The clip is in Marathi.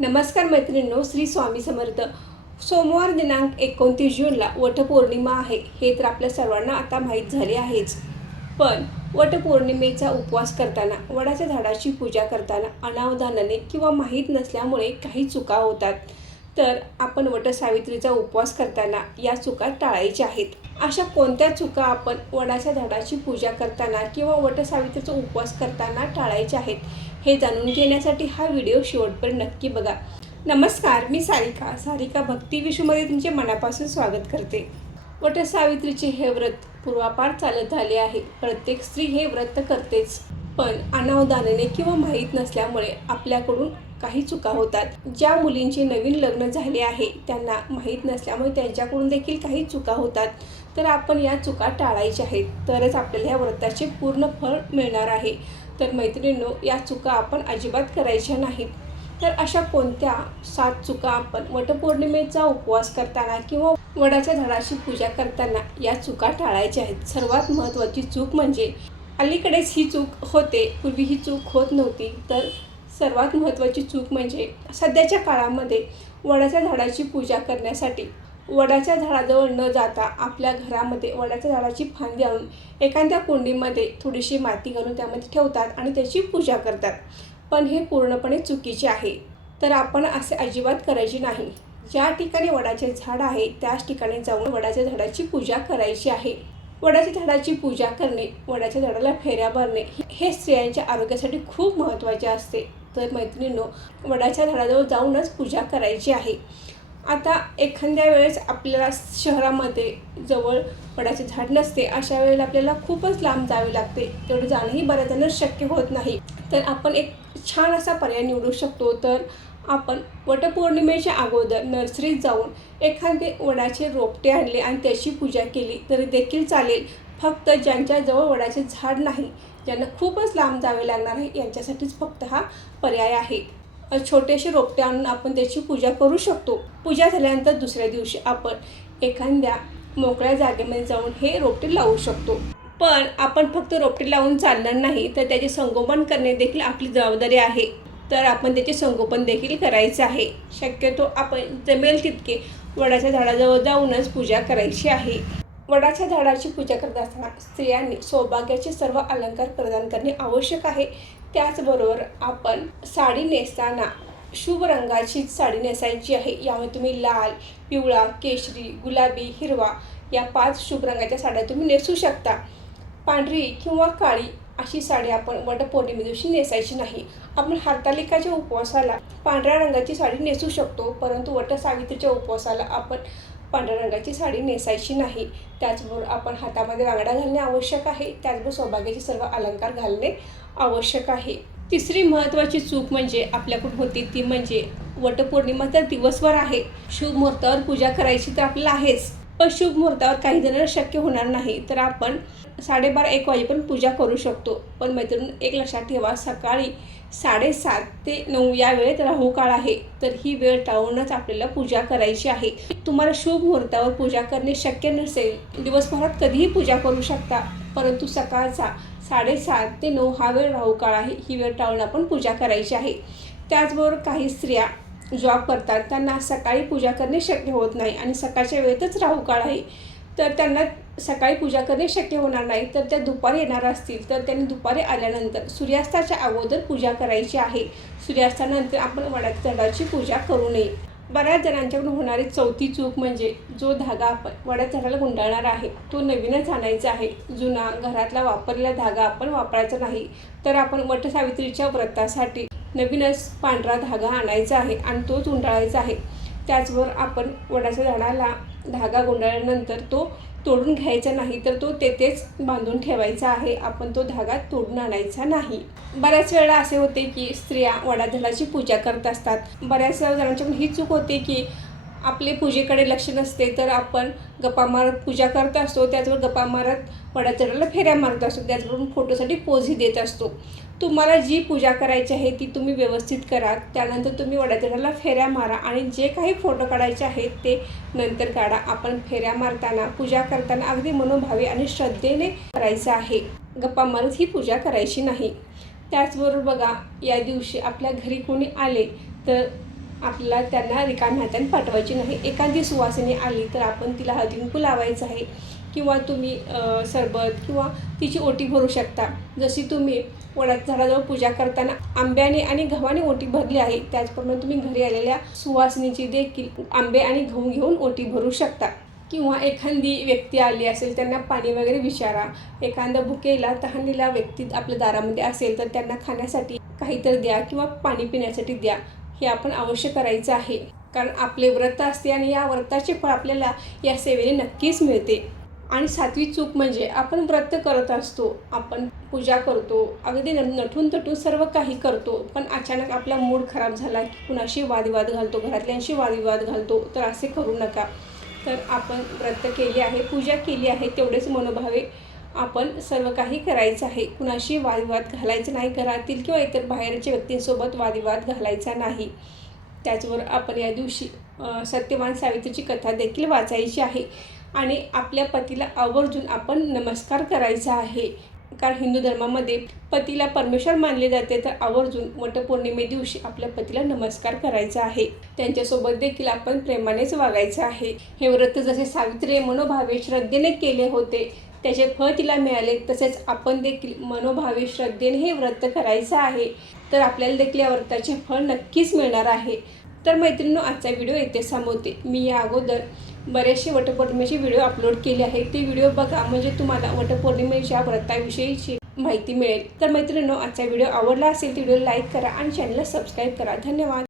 नमस्कार मैत्रिणींनो, श्री स्वामी समर्थ. सोमवार दिनांक 29 जूनला वटपौर्णिमा आहे. हे तर आपल्या सर्वांना आता माहीत झाले आहेच. पण वटपौर्णिमेचा उपवास करताना, वडाच्या झाडाची पूजा करताना अनावधानाने किंवा माहीत नसल्यामुळे काही चुका होतात. तर आपण वटसावित्रीचा उपवास करताना या चुका टाळायच्या आहेत. अशा कोणत्या चुका आपण वडाच्या झाडाची पूजा करताना किंवा वटसावित्रीचा उपवास करताना टाळायच्या आहेत, हे जाणून घेण्यासाठी हा व्हिडिओ शेवटपर्यंत नक्की बघा. नमस्कार, मी सारिका भक्ती विश्वमध्ये तुमचे मनापासून स्वागत करते. वटसावित्रीचे हे व्रत पूर्वापार चालत आले आहे. प्रत्येक स्त्री हे व्रत करतेच, पण अनावधानाने किंवा माहीत नसल्यामुळे आपल्याकडून काही चुका होतात. ज्या मुलींचे नवीन लग्न झाले आहे त्यांना माहीत नसल्यामुळे त्यांच्याकडून देखील काही चुका होतात. तर आपण या चुका टाळायच्या आहेत, तरच आपल्याला या व्रताचे पूर्ण फळ मिळणार आहे. तर मैत्रिणींनो, या चुका आपण अजिबात करायच्या नाहीत. तर अशा कोणत्या 7 चुका आपण वटपौर्णिमेचा उपवास करताना किंवा वडाच्या झाडाची पूजा करताना या चुका टाळायच्या आहेत. सर्वात महत्त्वाची चूक म्हणजे, अलीकडेच ही चूक होते, पूर्वी ही चूक होत नव्हती. तर सर्वात महत्त्वाची चूक म्हणजे, सध्याच्या काळामध्ये वडाच्या झाडाची पूजा करण्यासाठी वडाच्या झाडाजवळ न जाता आपल्या घरामध्ये वडाच्या झाडाची फांदी आणून एखाद्या कुंडीमध्ये थोडीशी माती घालून त्यामध्ये ठेवतात आणि त्याची पूजा करतात. पण हे पूर्णपणे चुकीचे आहे. तर आपण असे अजिबात करायचे नाही. ज्या ठिकाणी वडाचे झाड आहे त्याच ठिकाणी जाऊन वडाच्या झाडाची पूजा करायची आहे. वडाच्या झाडाची पूजा करणे, वडाच्या झाडाला फेऱ्या भरणे हे स्त्रियांच्या आरोग्यासाठी खूप महत्त्वाचे असते. तर मैत्रिणींनो, वडाच्या झाडाजवळ जाऊनच पूजा करायची आहे. आता एखाद्या वेळेस आपल्याला शहरामध्ये जवळ वडाचे झाड नसते, अशा वेळेला आपल्याला खूपच लांब जावे लागते. तेवढं जाणंही बऱ्याच जणांना शक्य होत नाही. तर आपण एक छान असा पर्याय निवडू शकतो. तर आपण वटपौर्णिमेच्या अगोदर नर्सरीत जाऊन एखादे वडाचे रोपटे आणले आणि त्याची पूजा केली तरी देखील चालेल. फक्त ज्यांच्याजवळ वडाचे झाड नाही, ज्यांना खूपच लांब जावे लागणार आहे, यांच्यासाठीच फक्त हा पर्याय आहे. छोटेसे रोपटे आणून आपण त्याची पूजा करू शकतो. पूजा झाल्यानंतर दुसऱ्या दिवशी आपण एखाद्या मोकळ्या जागेमध्ये जाऊन हे रोपटे लावू शकतो. पण आपण फक्त रोपटे लावून चालणार नाही, तर त्याचे संगोपन करणे देखील आपली जबाबदारी आहे. तर आपण त्याचे संगोपन देखील करायचे आहे. शक्यतो आपण जमेल तितके वडाच्या झाडाजवळ जाऊनच पूजा करायची आहे. वडाच्या झाडाची पूजा करत असताना स्त्रियांनी सौभाग्याचे सर्व अलंकार प्रदान करणे आवश्यक आहे. त्याचबरोबर आपण साडी नेसताना शुभ रंगाची साडी नेसायची आहे. यामध्ये तुम्ही लाल, पिवळा, केशरी, गुलाबी, हिरवा या 5 शुभ रंगाच्या साड्या तुम्ही नेसू शकता. पांढरी किंवा काळी अशी साडी आपण वटपौर्णिमे दिवशी नेसायची नाही. आपण हरतालिकाच्या उपवासाला पांढऱ्या रंगाची साडी नेसू शकतो, परंतु वटसावित्रीच्या उपवासाला आपण पांढऱ्या रंगाची साडी नेसायची नाही. त्याचबरोबर आपण हातामध्ये बांगड्या घालणे आवश्यक आहे. त्याचबरोबर सौभाग्याचे सर्व अलंकार घालणे आवश्यक आहे. तिसरी महत्त्वाची चूक म्हणजे आपल्याकडून होती ती म्हणजे, वटपौर्णिमा तर दिवसभर आहे, शुभ मुहूर्तावर पूजा करायची तर आपल्याला आहेच, पण शुभ मुहूर्तावर काही जणांना शक्य होणार नाही. तर आपण 12:30-1 वाजेपर्यंत पूजा करू शकतो. पण मैत्रिणी, एक लक्षात ठेवा, सकाळी 7:30 ते 9 या वेळेत राहू काळ आहे. तर ही वेळ टाळूनच आपल्याला पूजा करायची आहे. तुम्हाला शुभ मुहूर्तावर पूजा करणे शक्य नसेल, दिवसभरात कधीही पूजा करू शकता, परंतु सकाळचा 7:30 ते 9 हा वेळ राहू काळ आहे. ही वेळ टाळून आपण पूजा करायची आहे. त्याचबरोबर काही स्त्रिया जॉब करतात, त्यांना सकाळी पूजा करणे शक्य होत नाही आणि सकाळच्या वेळेतच राहू काळ आहे. तर त्यांना सकाळी पूजा करणे शक्य होणार नाही. तर त्या दुपारी येणार असतील तर त्यांनी दुपारी आल्यानंतर सूर्यास्ताच्या अगोदर पूजा करायची आहे. सूर्यास्तानंतर आपण वडाच्या झाडाची पूजा करू नये. बऱ्याच जणांच्याकडून होणारी चौथी चूक म्हणजे, जो धागा आपण वडाच्या झाडाला गुंडाळणार आहे तो नवीनच आणायचा आहे. जुना घरातला वापरलेला धागा आपण वापरायचा नाही. तर आपण वटसावित्रीच्या व्रतासाठी नवीनच पांढरा धागा आणायचा आहे आणि तोच गुंडाळायचा आहे. त्याचबरोबर आपण वडाच्या झाडाला धागा गुंडाळल्यानंतर तो तोडून घ्यायचा नाही, तर तो तेथेच बांधून ठेवायचा आहे. आपण तो धागा तोडून आणायचा नाही. बऱ्याच वेळा असे होते की स्त्रिया वडाच्या झाडाची पूजा करत असतात. बऱ्याच जणांच्याकडून ही चूक होते की आपले पूजेकडे लक्ष नसते, तर आपण गप्पा मारत पूजा करत असतो. त्याचबरोबर गप्पा मारत वडाच्या झाडाला फेऱ्या मारत असतो. त्याचबरोबर फोटोसाठी पोजही देत असतो. तुम्हाला जी पूजा करायची आहे ती तुम्ही व्यवस्थित करा. त्यानंतर तुम्ही वडाच्या झाडाला फेऱ्या मारा आणि जे काही फोटो काढायचे आहेत ते नंतर काढा. आपण फेऱ्या मारताना, पूजा करताना अगदी मनोभावे आणि श्रद्धेने करायचं आहे. गप्पा मारत ही पूजा करायची नाही. त्याचबरोबर बघा, या दिवशी आपल्या घरी कोणी आले तर आपल्याला त्यांना रिकाम्या हाताने पाठवायची नाही. एखादी सुवासिनी आली तर आपण तिला हळदी-कुंकू लावायचं आहे किंवा तुम्ही सरबत किंवा तिची ओटी भरू शकता. जशी तुम्ही वडाच्या झाडाजवळ पूजा करताना आंब्याने आणि गव्हाने ओटी भरली आहे, त्याचप्रमाणे तुम्ही घरी आलेल्या सुवासिनीची देखील आंबे आणि गहू घेऊन ओटी भरू शकता. किंवा एखादी व्यक्ती आली असेल त्यांना पाणी वगैरे विचारा. एखादा भुकेला तहानलेला व्यक्ती आपल्या दारामध्ये असेल तर त्यांना खाण्यासाठी काहीतरी द्या किंवा पाणी पिण्यासाठी द्या. हे आपण अवश्य करायचं आहे, कारण आपले व्रत असते आणि या व्रताचे फळ आपल्याला या सेवेने नक्कीच मिळते. आणि 7वी चूक म्हणजे आपण व्रत करत असतो, आपण पूजा करतो, अगदी नटून थटून सर्व काही करतो, पण अचानक आपला मूड खराब झाला की कुणाशी वादविवाद घालतो, घरातल्यांशी वादविवाद घालतो. तर असे करू नका. तर आपण व्रत केले आहे, पूजा केली आहे, तेवढेच मनोभावे आपण सर्व काही करायचं आहे. कुणाशी वादविवाद घालायचा नाही, घरातील किंवा इतर बाहेरच्या व्यक्तींसोबत वादविवाद घालायचा नाही. त्याचबरोबर आपण या दिवशी सत्यवान सावित्रीची कथा देखील वाचायची आहे आणि आपल्या पतीला आवर्जून आपण नमस्कार करायचा आहे. कारण हिंदू धर्मामध्ये पतीला परमेश्वर मानले जाते, तर आवर्जून वटपौर्णिमे दिवशी आपल्या पतीला नमस्कार करायचा आहे. त्यांच्यासोबत देखील आपण प्रेमानेच वागायचं आहे. हे व्रत जसे सावित्रीने मनोभावे श्रद्धेने केले होते, त्याचे फळ तिला मिळाले, तसेच आपण देखील मनोभावे श्रद्धेने हे व्रत करायचं आहे. तर आपल्याला देखील या व्रताचे फळ नक्कीच मिळणार आहे. तर मैत्रिणींनो, आजचा व्हिडिओ येथे थांबवते. मी या अगोदर बरेचसे वटपौर्णिमेचे व्हिडिओ अपलोड केले आहेत, ते व्हिडिओ बघा, म्हणजे तुम्हाला वटपौर्णिमेच्या व्रताविषयीची माहिती मिळेल. तर मैत्रिणींनो, आजचा व्हिडिओ आवडला असेल तर व्हिडिओ लाईक करा आणि चॅनलला सबस्क्राईब करा. धन्यवाद.